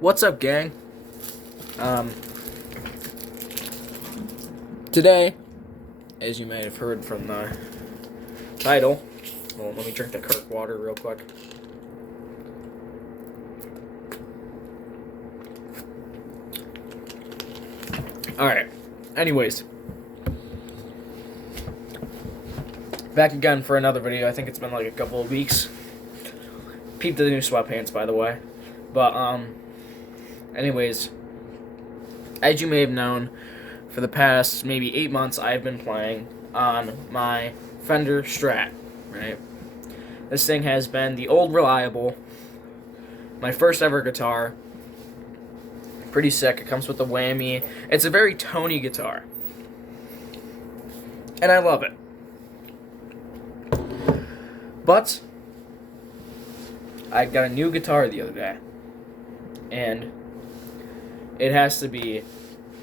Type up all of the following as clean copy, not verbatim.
What's up, gang? Today, as you may have heard from the title, well, let me drink the Kirk water real quick. Alright, anyways. Back again for another video. I think it's been like a couple of weeks. Peep the new sweatpants, by the way. But, anyways, as you may have known, for the past maybe 8 months, I've been playing on my Fender Strat, right? This thing has been the old reliable, my first ever guitar. Pretty sick. It comes with a whammy. It's a very tony guitar, and I love it. But I got a new guitar the other day, and it has to be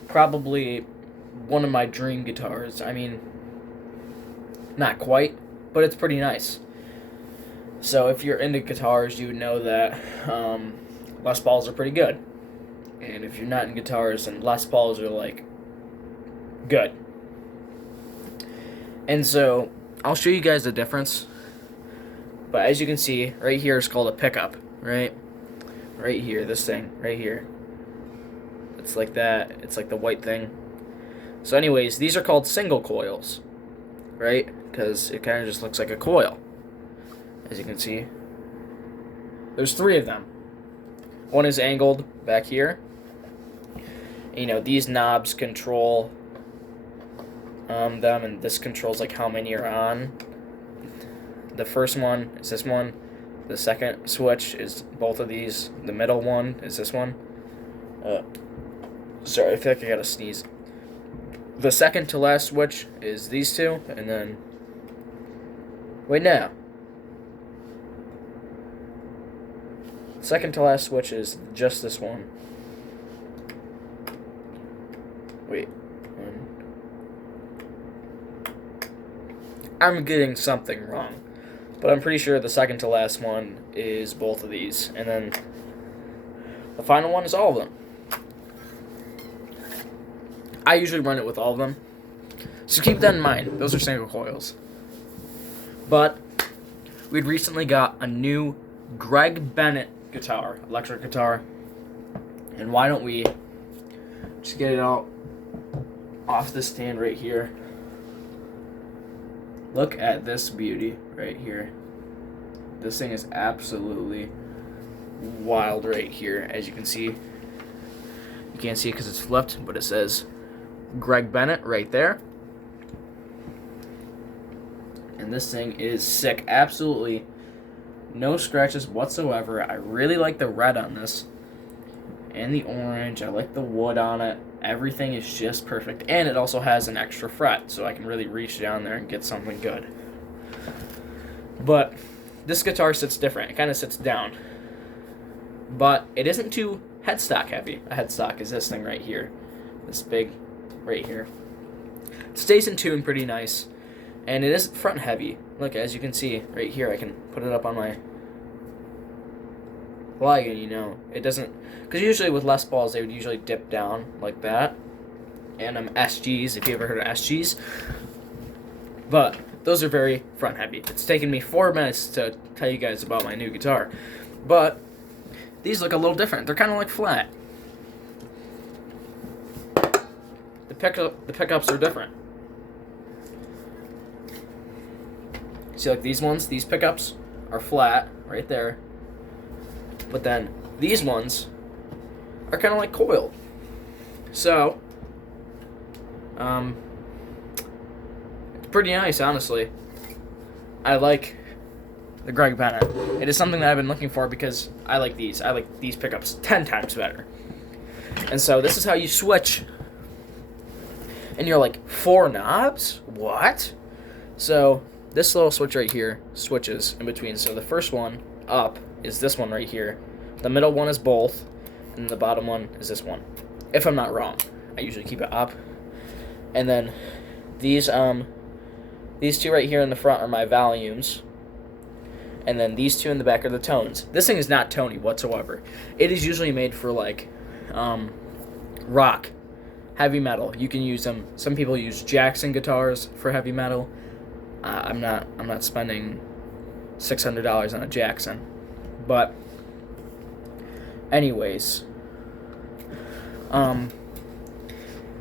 probably one of my dream guitars. I mean, not quite, but it's pretty nice. So if you're into guitars, you would know that Les Pauls are pretty good. And if you're not in guitars, then Les Pauls are, like, good. And so I'll show you guys the difference. But as you can see, right here is called a pickup, right? Right here, this thing, right here. It's like that. It's like the white thing. So anyways, these are called single coils, right? Because it kind of just looks like a coil, as you can see. There's 3 of them. One is angled back here. You know, these knobs control them, and this controls like how many are on. The first one is this one. The second switch is both of these. The middle one is this one. Sorry, I feel like I gotta sneeze. The second to last switch is these 2, and then... Wait, no. Second to last switch is just this one. Wait. I'm getting something wrong. But I'm pretty sure the second to last one is both of these. And then the final one is all of them. I usually run it with all of them. So keep that in mind. Those are single coils. But we'd recently got a new Greg Bennett guitar, electric guitar. And why don't we just get it out off the stand right here. Look at this beauty right here. This thing is absolutely wild right here. As you can see, you can't see it because it's flipped, but it says Greg Bennett right there. And this thing is sick. Absolutely no scratches whatsoever. I really like the red on this and the orange. I like the wood on it. Everything is just perfect. And it also has an extra fret, so I can really reach down there and get something good. But this guitar sits different. It kind of sits down. But it isn't too headstock heavy. A headstock is this thing right here. This big right here. It stays in tune pretty nice. And it isn't front heavy. Look, as you can see right here, I can put it up on my leg, you know, it doesn't, because usually with Les Pauls they would usually dip down like that, and SGs, if you ever heard of SGs, but those are very front heavy. It's taken me 4 minutes to tell you guys about my new guitar, but these look a little different. They're kind of like flat. The pickups are different. See, like these ones, these pickups are flat right there. But then these ones are kind of like coiled. So, it's pretty nice, honestly. I like the Greg Bennett. It is something that I've been looking for because I like these. I like these pickups 10 times better. And so this is how you switch. And you're like, 4 knobs? What? So this little switch right here switches in between. So the first one up is this one right here. The middle one is both, and the bottom one is this one. If I'm not wrong. I usually keep it up. And then these 2 right here in the front are my volumes. and then these two in the back are the tones. This thing is not tony whatsoever. It is usually made for like rock, heavy metal. You can use them. Some people use Jackson guitars for heavy metal. I'm not spending $600 on a Jackson, but anyways,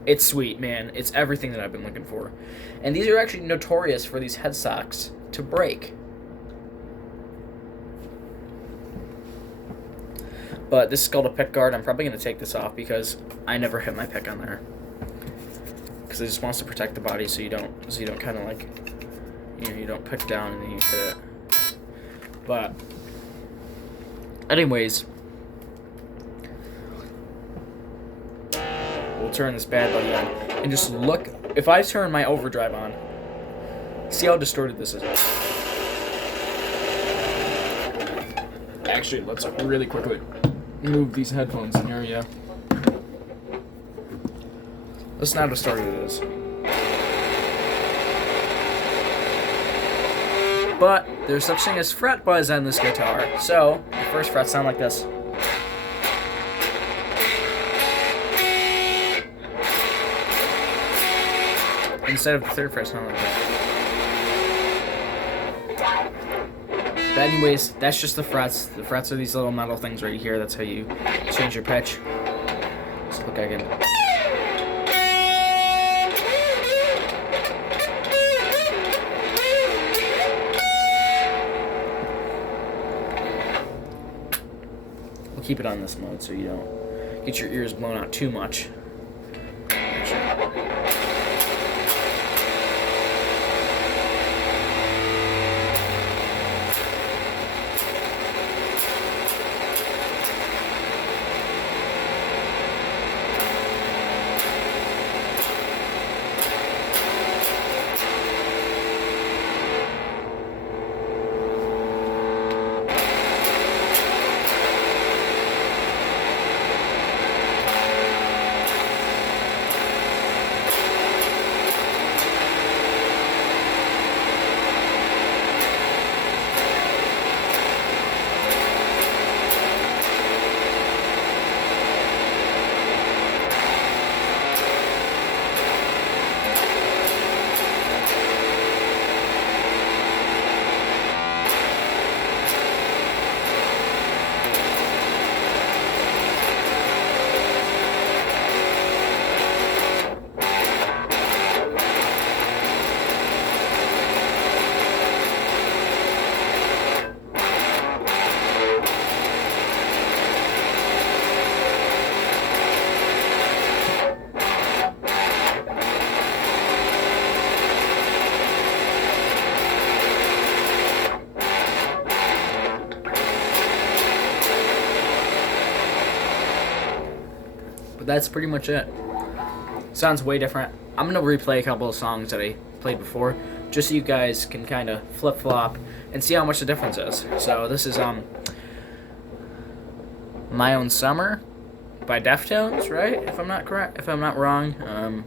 it's sweet, man. It's everything that I've been looking for, and these are actually notorious for these headsocks to break. But this is called a pick guard. I'm probably going to take this off because I never hit my pick on there. Because it just wants to protect the body so you don't kind of like, you don't pick down and then you hit it. But anyways, we'll turn this bad buddy on and just look. If I turn my overdrive on, see how distorted this is. Actually, let's really quickly move these headphones in area. Listen how distorted it is. But there's such thing as fret buzz on this guitar. So the first frets sound like this. Instead of the third fret sound like that. But anyways, that's just the frets. The frets are these little metal things right here. That's how you change your pitch. Let's look again. We'll keep it on this mode so you don't get your ears blown out too much. But that's pretty much it. Sounds way different. I'm going to replay a couple of songs that I played before, just so you guys can kind of flip-flop and see how much the difference is. So this is My Own Summer by Deftones, right? If I'm not correct, if I'm not wrong.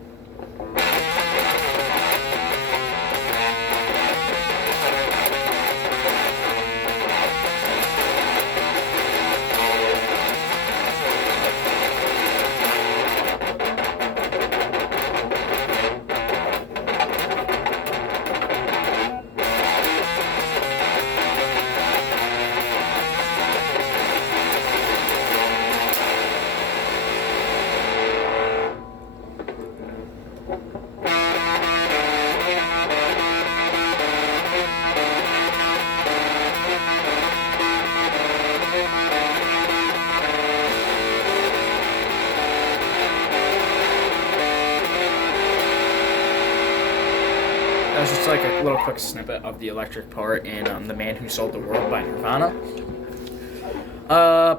That was just like a little quick snippet of the electric part in The Man Who Sold the World by Nirvana.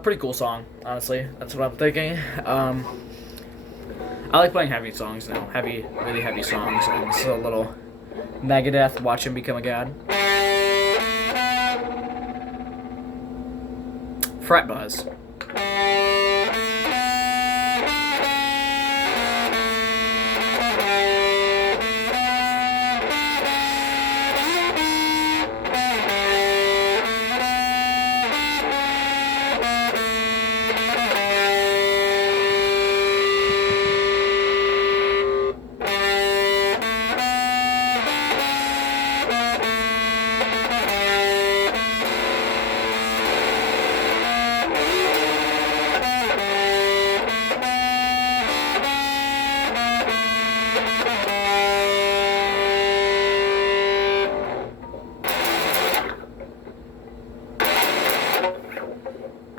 Pretty cool song, honestly. That's what I'm thinking. I like playing heavy songs now. Really heavy songs. And this is a little Megadeth, Watch Him Become a God. Fret buzz.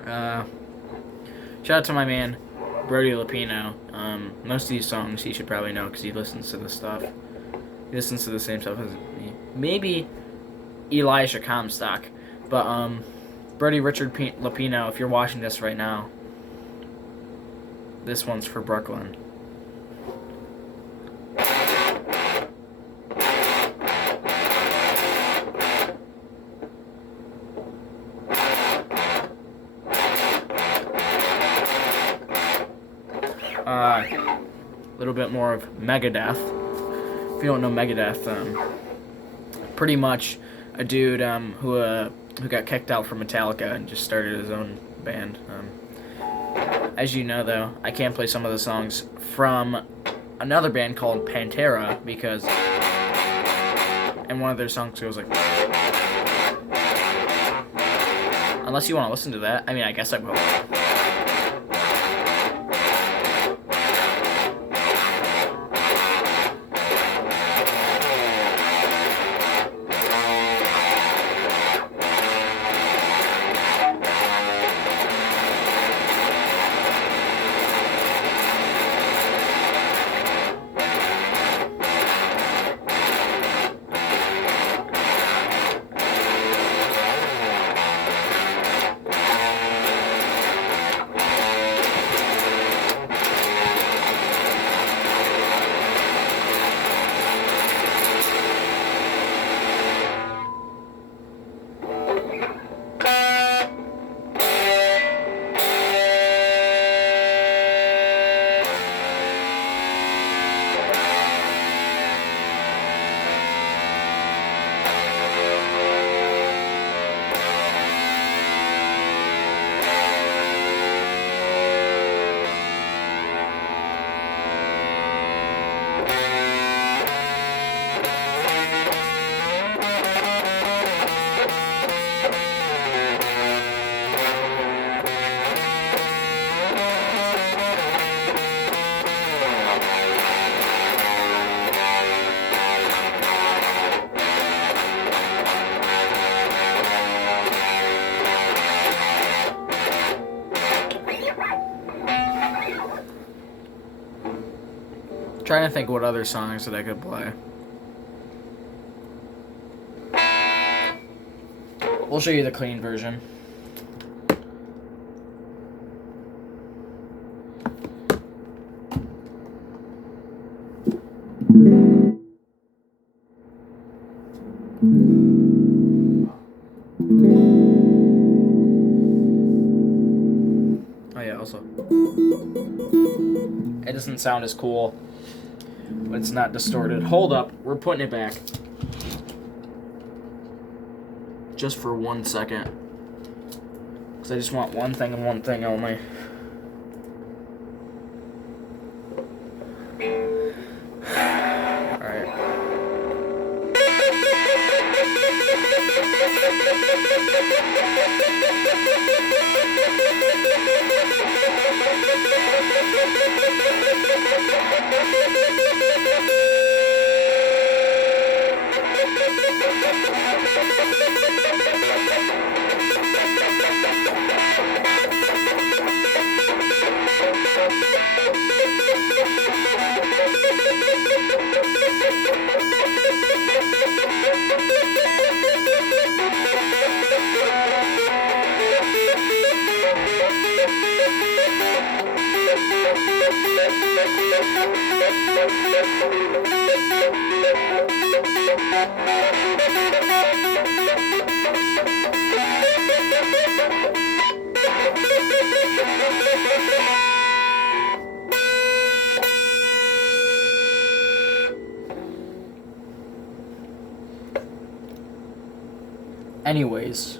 Uh, Shout out to my man, Brody Lapino. Most of these songs he should probably know because he listens to this stuff. He listens to the same stuff as me. Maybe Elijah Comstock. But, Brody Lapino, if you're watching this right now, this one's for Brooklyn. A little bit more of Megadeth. If you don't know Megadeth, pretty much a dude who got kicked out from Metallica and just started his own band. As you know, though, I can't play some of the songs from another band called Pantera because, and one of their songs goes like, unless you want to listen to that. I mean, I guess I will. Trying to think what other songs that I could play. We'll show you the clean version. Oh yeah, also, it doesn't sound as cool. It's not distorted. Hold up, we're putting it back. Just for 1 second. Because I just want one thing and one thing only. Alright. Anyways.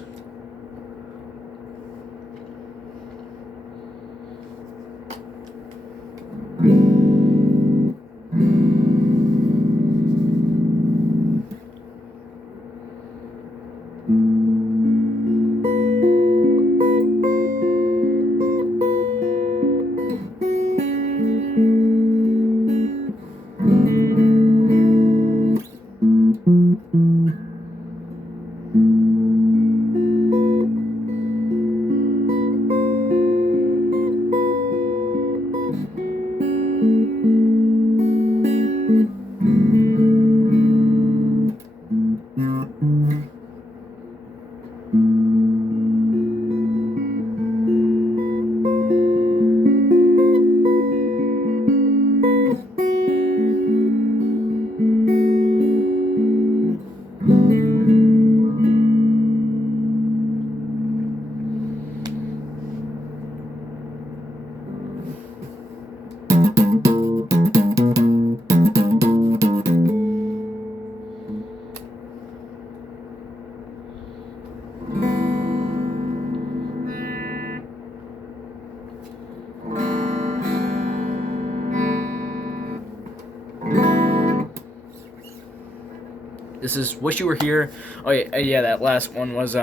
This is Wish You Were Here. Oh yeah, that last one was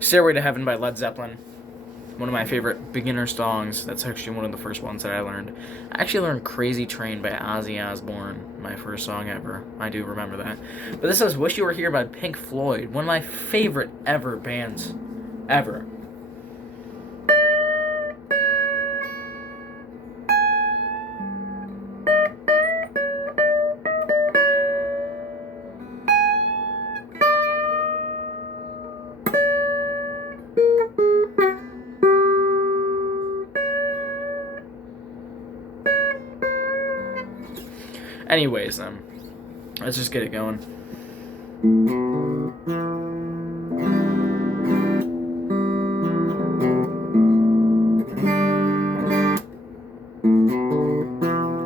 Stairway to Heaven by Led Zeppelin. One of my favorite beginner songs. That's actually one of the first ones that I learned. I actually learned Crazy Train by Ozzy Osbourne, my first song ever. I do remember that. But this is Wish You Were Here by Pink Floyd, one of my favorite ever bands. Ever. Anyways, let's just get it going.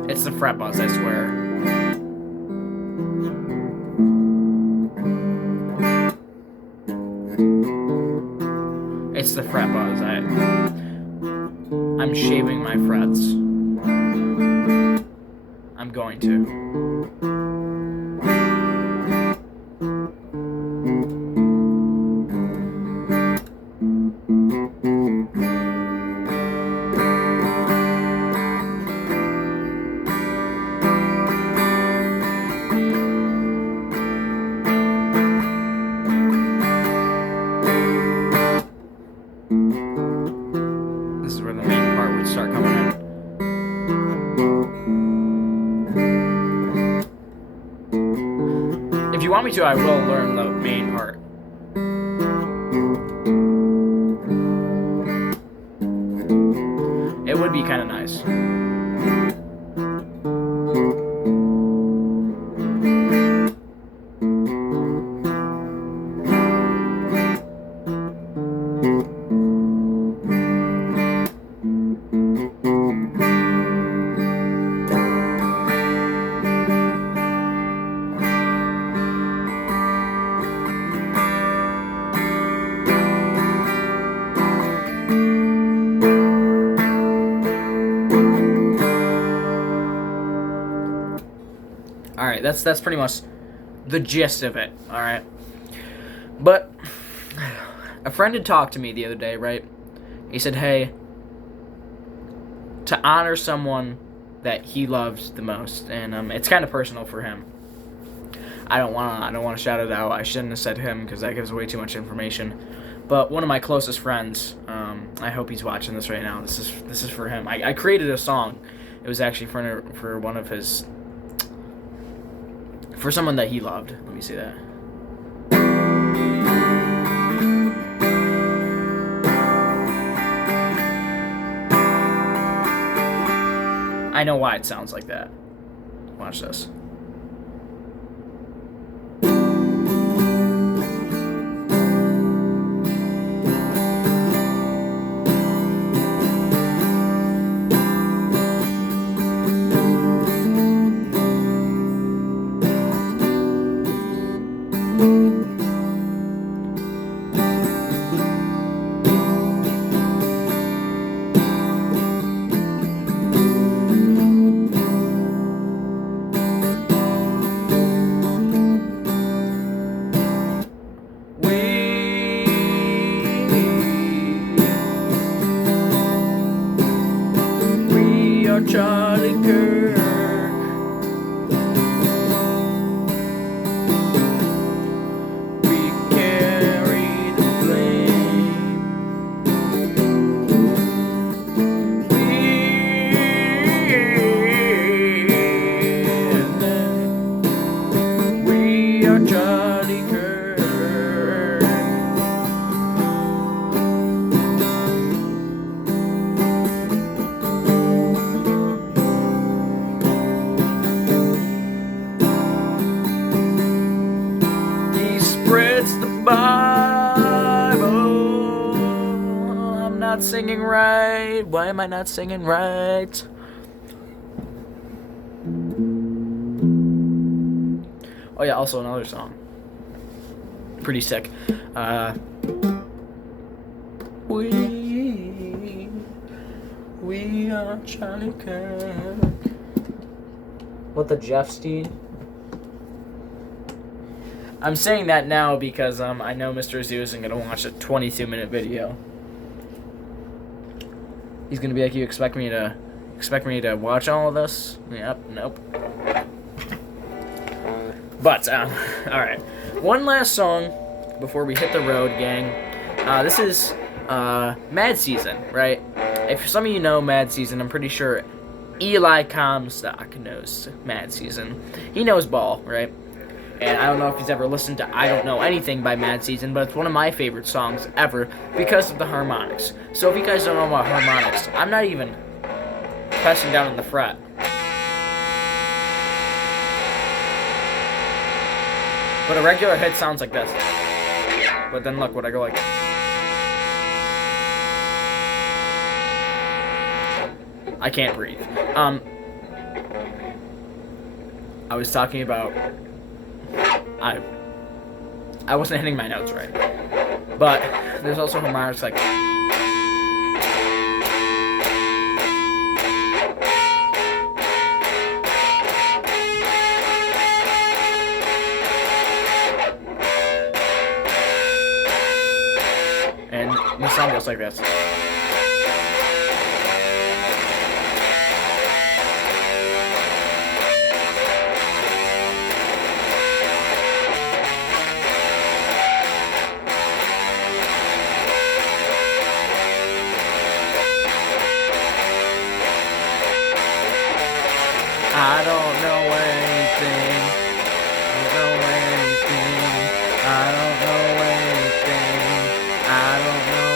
It's the fret buzz, I swear. It's the fret buzz. I'm shaving my frets. I'm going to. This is where the main part would start coming in. If you want me to, I will learn the main part. It would be kind of nice. Alright, that's pretty much the gist of it, alright? But a friend had talked to me the other day, right? He said, hey, to honor someone that he loves the most, and it's kind of personal for him. I don't want to shout it out. I shouldn't have said him because that gives away too much information. But one of my closest friends, I hope he's watching this right now. This is for him. I created a song. It was actually for one of his, for someone that he loved. Let me see that. I know why it sounds like that. Watch this. Charlie Kirk. We carry the flame. We are Charlie Kirk. Spreads the Bible. I'm not singing right. Why am I not singing right? Oh yeah, also another song. Pretty sick. We are Charlie Kirk. What the Jeff Steed? I'm saying that now because I know Mr. Zoo isn't gonna watch a 22-minute video. He's gonna be like, "You expect me to watch all of this?" Yep, nope. But all right, one last song before we hit the road, gang. This is Mad Season, right? If some of you know Mad Season, I'm pretty sure Eli Comstock knows Mad Season. He knows ball, right? And I don't know if he's ever listened to I Don't Know Anything by Mad Season, but it's one of my favorite songs ever because of the harmonics. So if you guys don't know about harmonics, I'm not even pressing down on the fret. But a regular hit sounds like this. But then look, when I go like... I can't breathe. I was talking about... I wasn't hitting my notes right. But there's also harmonics like... And the song goes like this. I don't know anything. I don't know anything. I don't know anything. I don't know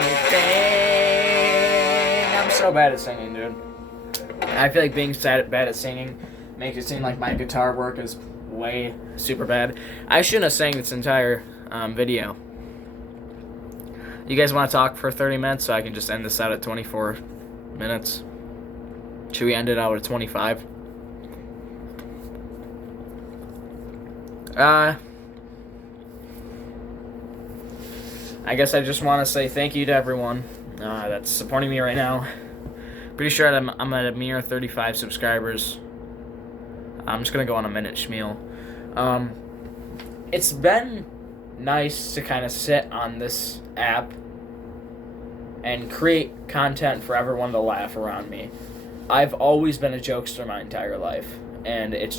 anything. I'm so bad at singing, dude. I feel like being bad at singing makes it seem like my guitar work is way super bad. I shouldn't have sang this entire video. You guys want to talk for 30 minutes so I can just end this out at 24 minutes? Should we end it out at 25? I guess I just want to say thank you to everyone that's supporting me right now. Pretty sure I'm at a mere 35 subscribers. I'm just gonna go on a minute schmeal. It's been nice to kind of sit on this app and create content for everyone to laugh around me. I've always been a jokester my entire life, and it's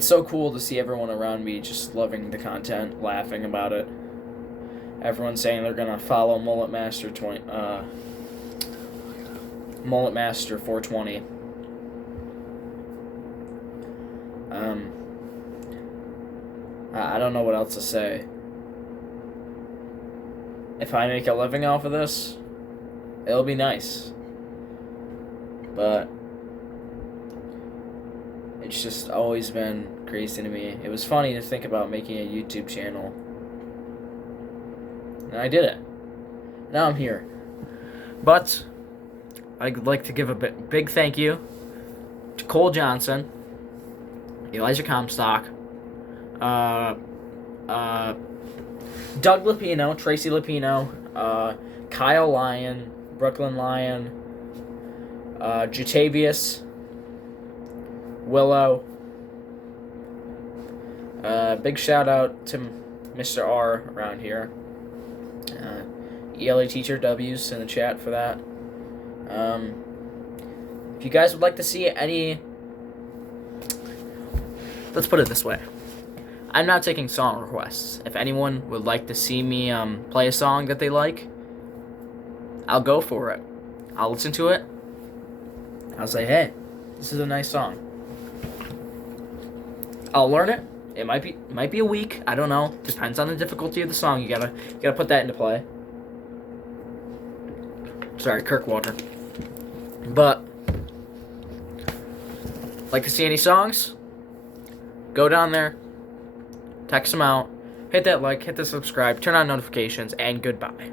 so cool to see everyone around me just loving the content, laughing about it. Everyone's saying they're gonna follow Mullet Master 420. I don't know what else to say. If I make a living off of this, it'll be nice. But it's just always been crazy to me. It was funny to think about making a YouTube channel. And I did it. Now I'm here. But I'd like to give a big thank you to Cole Johnson, Elijah Comstock, Doug Lupino, Tracy Lupino, Kyle Lyon, Brooklyn Lyon, Jatavius, Willow. Big shout out to Mr. R around here. ELA Teacher W's in the chat for that. If you guys would like to see any... Let's put it this way. I'm not taking song requests. If anyone would like to see me play a song that they like, I'll go for it. I'll listen to it. I'll say, hey, this is a nice song. I'll learn it. It might be a week. I don't know. Depends on the difficulty of the song. You gotta put that into play. Sorry, Kirkwater. But like to see any songs? Go down there, text them out, hit that like, hit the subscribe, turn on notifications, and goodbye.